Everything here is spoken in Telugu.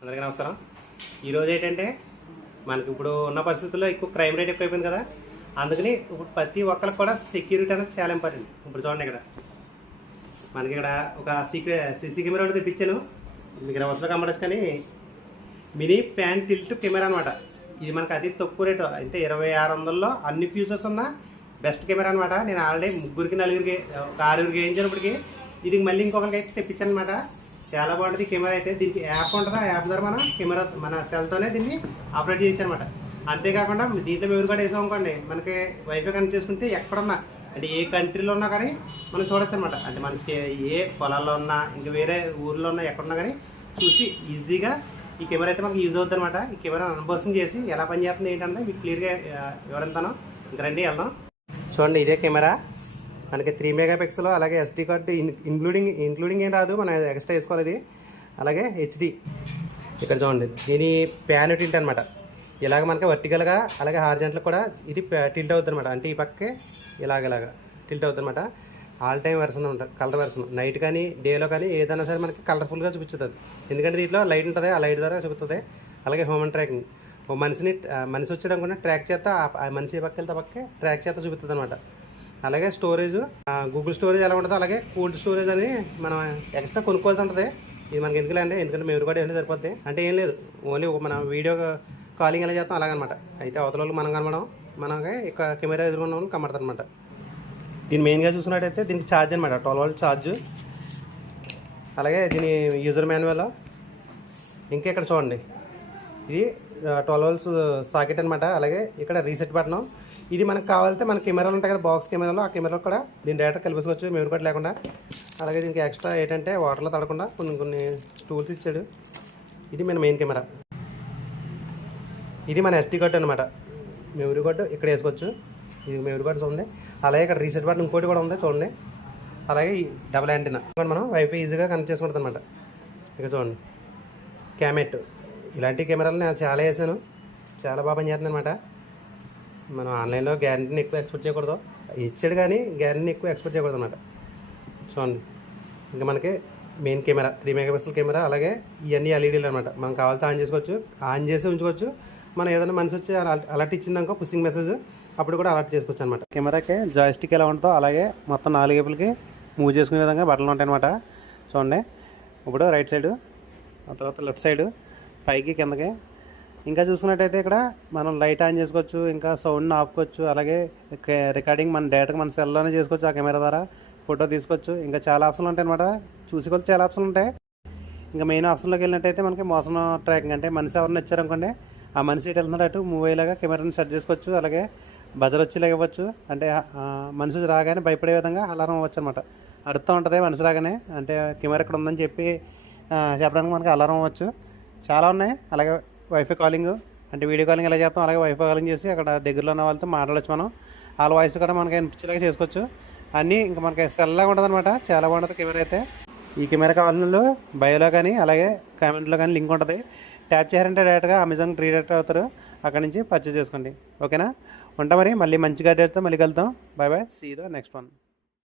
అందరికీ నమస్కారం. ఈరోజు ఏంటంటే మనకి ఇప్పుడు ఉన్న పరిస్థితుల్లో ఎక్కువ క్రైమ్ రేట్ ఎక్కువైపోయింది కదా, అందుకని ఇప్పుడు ప్రతి ఒక్కరికి కూడా సెక్యూరిటీ అనేది చాలా ఇంపార్టెంట్. ఇప్పుడు చూడండి, మనకి ఇక్కడ ఒక సీసీ కెమెరా ఒకటి తెప్పించాను. మీకు ఇక్కడ వరుసగా కమ్మడచ్చు, కానీ మినీ ప్యాన్ టిల్ట్ కెమెరా అనమాట. ఇది మనకి అతి తక్కువ రేటు, అంటే 2600లో అన్ని ఫ్యూచర్స్ ఉన్న బెస్ట్ కెమెరా అనమాట. నేను ఆల్రెడీ ముగ్గురికి నలుగురికి ఒక 6గురికి వేయించినప్పటికీ ఇది మళ్ళీ ఇంకొకరికి అయితే తెప్పించాను అనమాట. చాలా బాగుంటుంది కెమెరా అయితే. దీనికి యాప్ ఉంటుంది, ఆ యాప్ ద్వారా మనం కెమెరా మన సెల్తోనే దీన్ని ఆపరేట్ చేయొచ్చు అనమాట. అంతేకాకుండా దీంట్లో మెమరీ కార్డ్ వేసామనుకోండి, మనకి వైఫై కనెక్ట్ చేసుకుంటే ఎక్కడున్నా, అంటే ఏ కంట్రీలో ఉన్నా కానీ మనం చూడొచ్చు అనమాట. అంటే మనకి ఏ పొలాల్లో ఉన్నా, ఇంకా వేరే ఊర్లో ఉన్నా, ఎక్కడున్నా కానీ చూసి ఈజీగా ఈ కెమెరా అయితే మనకి యూజ్ అవుతుంది అనమాట. ఈ కెమెరా అన్బాక్సింగ్ చేసి ఎలా పనిచేస్తుంది ఏంటంటే మీకు క్లియర్గా వివరిస్తాను. ఇంక రండి వెళ్దాం. చూడండి, ఇదే కెమెరా మనకి 3 మెగాపిక్సెల్, అలాగే SD కార్డు ఇంక్లూడింగ్ ఏం రాదు, మనం ఎక్స్ట్రా వేసుకోవాలి ఇది. అలాగే HD ఇక్కడ చూడండి, దీని ప్యాన్ టిల్ట్ అనమాట. ఇలాగ మనకి వర్టికల్గా అలాగే హార్జెంటల్ కూడా ఇది టిల్ట్ అవుతుంది అనమాట. అంటే ఈ పక్కే ఇలాగ టిల్ట్ అవుతుంది అనమాట. ఆల్ టైమ్ వెర్షన్ ఉంటుంది, కలర్ వెర్షన్. నైట్ కానీ డేలో కానీ ఏదైనా సరే మనకి కలర్ఫుల్గా చూపిస్తుంది. ఎందుకంటే దీంట్లో లైట్ ఉంటుంది, ఆ లైట్ ద్వారా చూపుతుంది. అలాగే హ్యూమన్ ట్రాకింగ్, ఓ మనిషి వచ్చేయడం కూడా ట్రాక్ చేస్తా, ఆ మనిషి పక్క వెళ్తే పక్కే ట్రాక్ చేస్తా చూపుతుంది అనమాట. అలాగే స్టోరేజ్, గూగుల్ స్టోరేజ్ ఎలా ఉంటుందో అలాగే కోల్డ్ స్టోరేజ్ అని మనం ఎక్స్ట్రా కొనుక్కోవాల్సి ఉంటుంది. ఇది మనకి ఎందుకంటే మెమరీ కార్డ్ ఏమైనా సరిపోద్ది. అంటే ఏం లేదు, ఓన్లీ మనం వీడియో కాలింగ్ ఎలా చేస్తాం అలాగనమాట. అయితే అవతల వాళ్ళు మనం కనబడం, మనకి ఇక కెమెరా ఎదురుకున్న వాళ్ళు కనబడతారు అనమాట. దీన్ని మెయిన్గా చూసినట్టయితే దీనికి ఛార్జ్ అనమాట, 12 volt ఛార్జ్. అలాగే దీని యూజర్ మాన్యువల్. ఇంకా ఇక్కడ చూడండి, ఇది 12 volts సాకెట్ అనమాట. అలాగే ఇక్కడ రీసెట్ బటన్. ఇది మనకు కావాలంటే మన కెమెరాలు ఉంటాయి కదా, బాక్స్ కెమెరాలో, ఆ కెమెరాలో కూడా దీని డైరెక్ట్ కలిపేసుకోవచ్చు మెమరీ కార్డ్ లేకుండా. అలాగే దీనికి ఎక్స్ట్రా ఏంటంటే వాటర్లో తడకుండా కొన్ని టూల్స్ ఇచ్చాడు. ఇది మన మెయిన్ కెమెరా. ఇది మన SD కార్డ్ అనమాట. మెమరీ కార్డు ఇక్కడ వేసుకోవచ్చు. ఇది మెమరీ కార్డు చూడండి. అలాగే ఇక్కడ రీసెట్ బటన్ ఇంకోటి కూడా ఉంది చూడండి. అలాగే ఈ డబుల్ యాంటీనా మనం వైఫై ఈజీగా కనెక్ట్ చేసుకుంటుంది అనమాట. ఇక చూడండి, క్యామెట్. ఇలాంటి కెమెరాలు నేను చాలా వేసాను, చాలా బాగా పనిచేస్తుంది అనమాట. మనం ఆన్లైన్లో గ్యారెంటీని ఎక్కువ ఎక్స్పెక్ట్ చేయకూడదు, ఇచ్చాడు కానీ గ్యారెంటీని ఎక్కువ ఎక్స్పెక్ట్ చేయకూడదు అనమాట. చూడండి, ఇంకా మనకి మెయిన్ కెమెరా 3 మెగాపిక్సెల్ కెమెరా. అలాగే ఇవన్నీ LEDలు అనమాట. మనం కావాలితే ఆన్ చేసుకోవచ్చు, ఆన్ చేసి ఉంచుకోవచ్చు. మనం ఏదైనా మనిషి వచ్చి అలర్ట్ ఇచ్చిందనుకో, పుషింగ్ మెసేజ్, అప్పుడు కూడా అలర్ట్ చేసుకోవచ్చు అనమాట. కెమెరాకి జాయిస్టిక్ ఎలా ఉంటుందో అలాగే మొత్తం 4 వైపులకి మూవ్ చేసుకునే విధంగా బటన్లు ఉంటాయి అనమాట. చూడండి, ఇప్పుడు రైట్ సైడు, ఆ తర్వాత లెఫ్ట్ సైడు, పైకి కిందకి. ఇంకా చూసుకున్నట్టయితే ఇక్కడ మనం లైట్ ఆన్ చేసుకోవచ్చు, ఇంకా సౌండ్ని ఆపుకోవచ్చు. అలాగే రికార్డింగ్ మన డైరెక్ట్గా మన సెల్లోనే చేసుకోవచ్చు, ఆ కెమెరా ద్వారా ఫోటో తీసుకోవచ్చు. ఇంకా చాలా ఆప్షన్లు ఉంటాయి అనమాట. చూసుకోవచ్చు, చాలా ఆప్షన్లు ఉంటాయి. ఇంకా మెయిన్ ఆప్షన్లోకి వెళ్ళినట్టయితే మనకి మోషన్ ట్రాకింగ్, అంటే మనిషి ఎవరిని వచ్చారనుకోండి, ఆ మనిషి ఎటు వెళ్తున్నాడు అటు మూవ్ అయ్యేలాగా కెమెరాని సెట్ చేసుకోవచ్చు. అలాగే బజర్ వచ్చేలాగా ఇవ్వచ్చు, అంటే మనిషి రాగానే భయపడే విధంగా అలారం అవ్వచ్చు అనమాట. అర్థం ఉంటుంది మనిషి రాగానే, అంటే కెమెరా ఇక్కడ ఉందని చెప్పడానికి మనకి అలారం అవ్వచ్చు. చాలా ఉన్నాయి. అలాగే వైఫై కాలింగ్, అంటే వీడియో కాలింగ్ ఎలా చేస్తాం అలాగే వైఫై కాలింగ్ చేసి అక్కడ దగ్గరలో ఉన్న వాళ్ళతో మాట్లాడచ్చు. మనం వాళ్ళ వాయిస్ కూడా మనకి అనిపించేలాగా చేసుకోవచ్చు. అన్నీ ఇంకా మనకి సెల్లాగా ఉంటుంది అనమాట. చాలా బాగుంటుంది కెమెరా అయితే. ఈ కెమెరా కావాలని బయోలో కానీ అలాగే కామెంట్లో కానీ లింక్ ఉంటుంది. ట్యాప్ చేయాలంటే డైరెక్ట్గా అమెజాన్ రీడైరెక్ట్ అవుతారు, అక్కడ నుంచి పర్చేస్ చేసుకోండి. ఓకేనా, ఉంటా మరి. మళ్ళీ మంచి గైడెడ్తో మళ్ళీ కలుద్దాం. Bye bye, see you the next one.